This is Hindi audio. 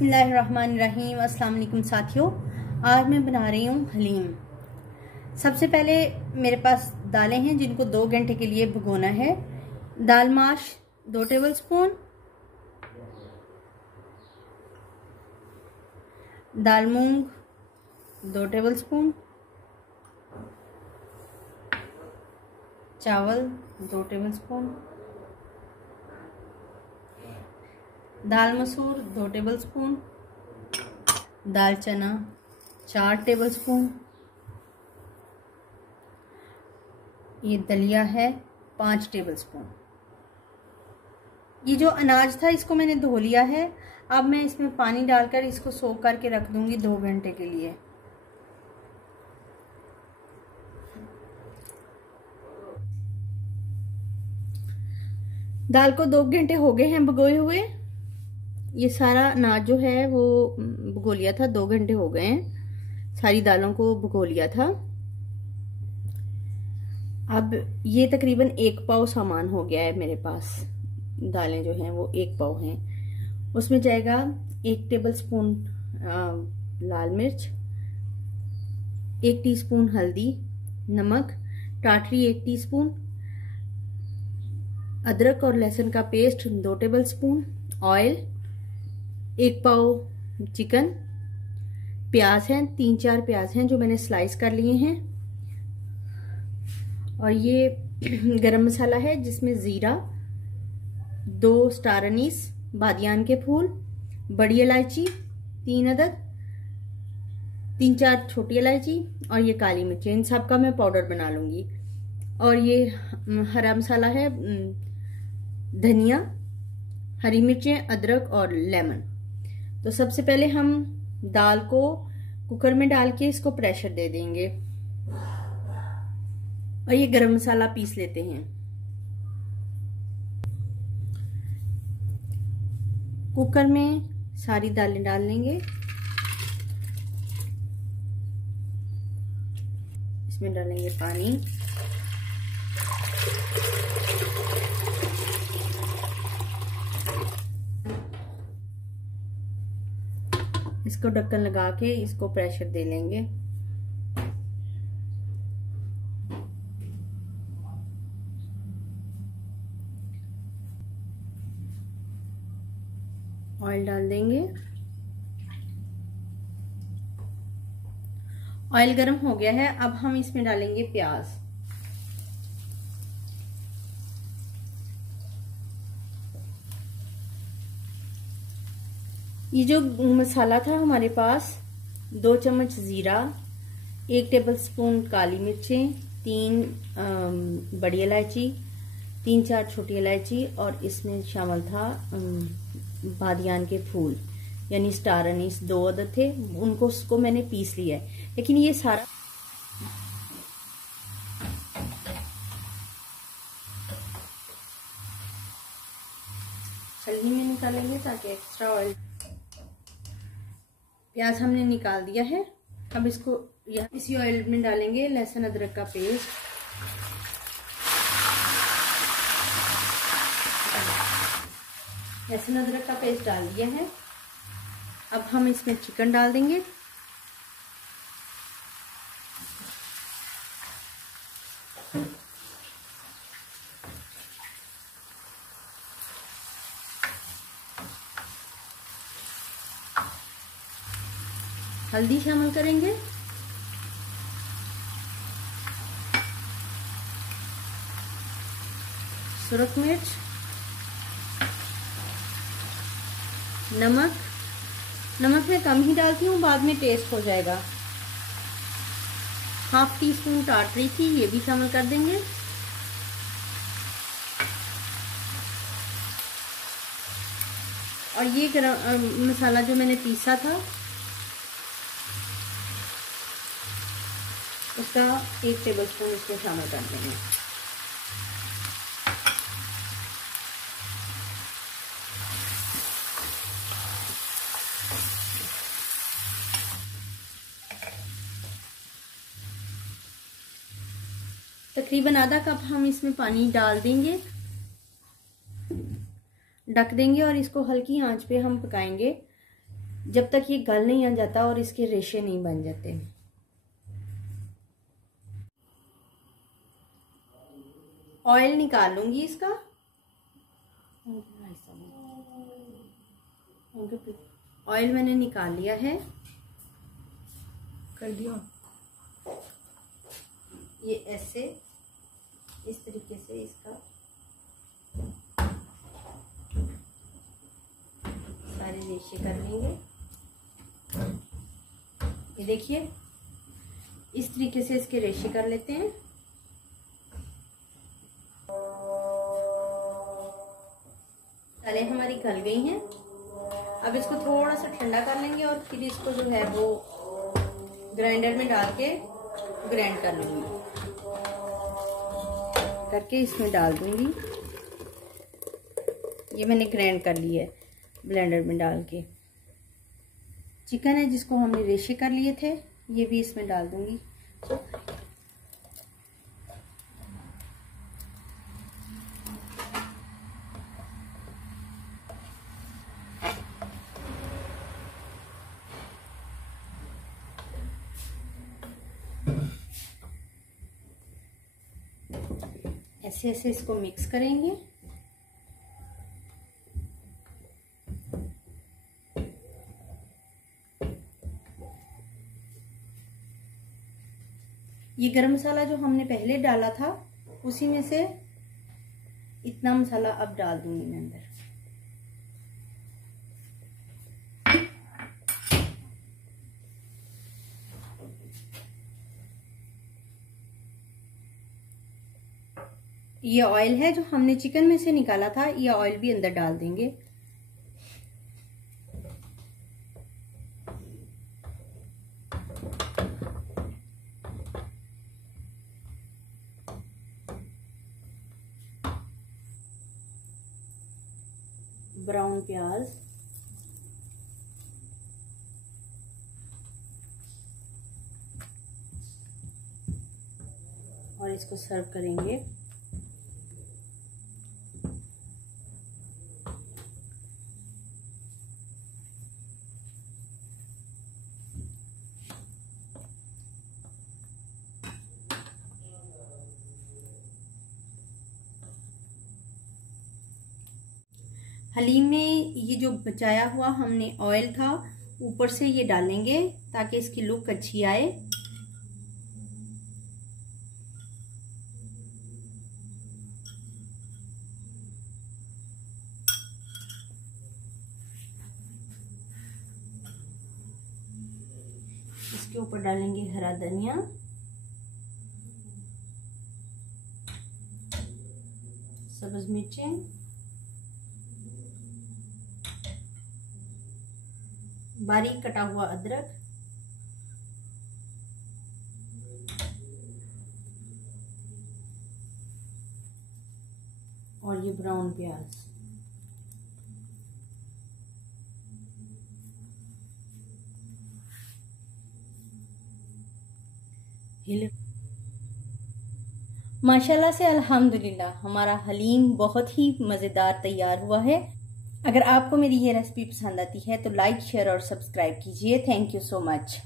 बिस्मिल्लाहिर्रहमानिर्रहीम। अस्सलाम वालेकुम साथियों, आज मैं बना रही हूँ हलीम। सबसे पहले मेरे पास दालें हैं जिनको 2 घंटे के लिए भिगोना है। दाल माश 2 टेबलस्पून, दाल मूंग 2 टेबलस्पून, चावल 2 टेबलस्पून, दाल मसूर 2 टेबलस्पून, दाल चना 4 टेबलस्पून, ये दलिया है 5 टेबलस्पून। ये जो अनाज था इसको मैंने धो लिया है। अब मैं इसमें पानी डालकर इसको सोक करके रख दूंगी 2 घंटे के लिए। दाल को 2 घंटे हो गए हैं भिगोए हुए। ये सारा अनाज जो है वो भिगो लिया था, 2 घंटे हो गए हैं, सारी दालों को भिगो लिया था। अब ये तकरीबन 1 पाव सामान हो गया है मेरे पास। दालें जो हैं वो 1 पाव हैं। उसमें जाएगा 1 टेबलस्पून लाल मिर्च, 1 टीस्पून हल्दी, नमक, टाटरी 1 टीस्पून, अदरक और लहसुन का पेस्ट 2 टेबलस्पून, ऑयल, 1 पाव चिकन, प्याज हैं 3-4 प्याज हैं जो मैंने स्लाइस कर लिए हैं, और ये गरम मसाला है जिसमें जीरा, 2 स्टार अनीस, बादियान के फूल, बड़ी इलायची 3 अदद, 3-4 छोटी इलायची, और ये काली मिर्चें। इन सब का मैं पाउडर बना लूंगी। और ये हरा मसाला है, धनिया, हरी मिर्चें, अदरक और लेमन। तो सबसे पहले हम दाल को कुकर में डाल के इसको प्रेशर दे देंगे, और ये गरम मसाला पीस लेते हैं। कुकर में सारी दालें डाल लेंगे। इसमें डालेंगे पानी, इसको ढक्कन लगा के इसको प्रेशर दे लेंगे। ऑयल डाल देंगे। ऑयल गर्म हो गया है। अब हम इसमें डालेंगे प्याज। ये जो मसाला था हमारे पास, 2 चम्मच जीरा, 1 टेबलस्पून काली मिर्चें, 3 बड़ी इलायची, 3-4 छोटी इलायची, और इसमें शामिल था बादियान के फूल यानी स्टार अनीस 2 अदद थे, उसको मैंने पीस लिया है। लेकिन ये सारा छलनी में निकालेंगे ताकि एक्स्ट्रा ऑयल। प्याज हमने निकाल दिया है। अब इसको इसी ऑयल में डालेंगे लहसुन अदरक का पेस्ट, लहसुन अदरक का पेस्ट डाल दिया है। अब हम इसमें चिकन डाल देंगे। हल्दी शामिल करेंगे, सुरख मिर्च, नमक मैं कम ही डालती हूँ, बाद में टेस्ट हो जाएगा। 1/2 टीस्पून टाटरी थी, ये भी शामिल कर देंगे। और ये गरम मसाला जो मैंने पीसा था उसका 1 टेबलस्पून इसमें शामिल कर देंगे। तकरीबन आधा कप हम इसमें पानी डाल देंगे, ढक देंगे और इसको हल्की आंच पे हम पकाएंगे जब तक ये गल नहीं आ जाता और इसके रेशे नहीं बन जाते। ऑयल निकाल लूंगी इसका। ऑयल मैंने निकाल लिया है, कर दिया। ये ऐसे इस तरीके से इसका सारे रेशे कर लेंगे। ये देखिए इस तरीके से इसके रेशे कर लेते हैं। दालें हमारी गल गई हैं। अब इसको थोड़ा सा ठंडा कर लेंगे और फिर इसको जो है वो ग्राइंडर में डाल के ग्राइंड कर लूंगी, करके इसमें डाल दूंगी। ये मैंने ग्राइंड कर लिया है ब्लेंडर में डाल के। चिकन है जिसको हमने रेशे कर लिए थे, ये भी इसमें डाल दूंगी। ऐसे ऐसे इसको मिक्स करेंगे। ये गरम मसाला जो हमने पहले डाला था उसी में से इतना मसाला अब डाल दूंगी मैं अंदर। ये ऑयल है जो हमने चिकन में से निकाला था, ये ऑयल भी अंदर डाल देंगे। ब्राउन प्याज, और इसको सर्व करेंगे। हलीम में ये जो बचाया हुआ हमने ऑयल था ऊपर से ये डालेंगे ताकि इसकी लुक अच्छी आए। इसके ऊपर डालेंगे हरा धनिया, सब्ज मिर्चें, बारीक कटा हुआ अदरक, और ये ब्राउन प्याज। माशाल्लाह से अल्हम्दुलिल्लाह हमारा हलीम बहुत ही मज़ेदार तैयार हुआ है। अगर आपको मेरी ये रेसिपी पसंद आती है तो लाइक, शेयर और सब्सक्राइब कीजिए। Thank you so much.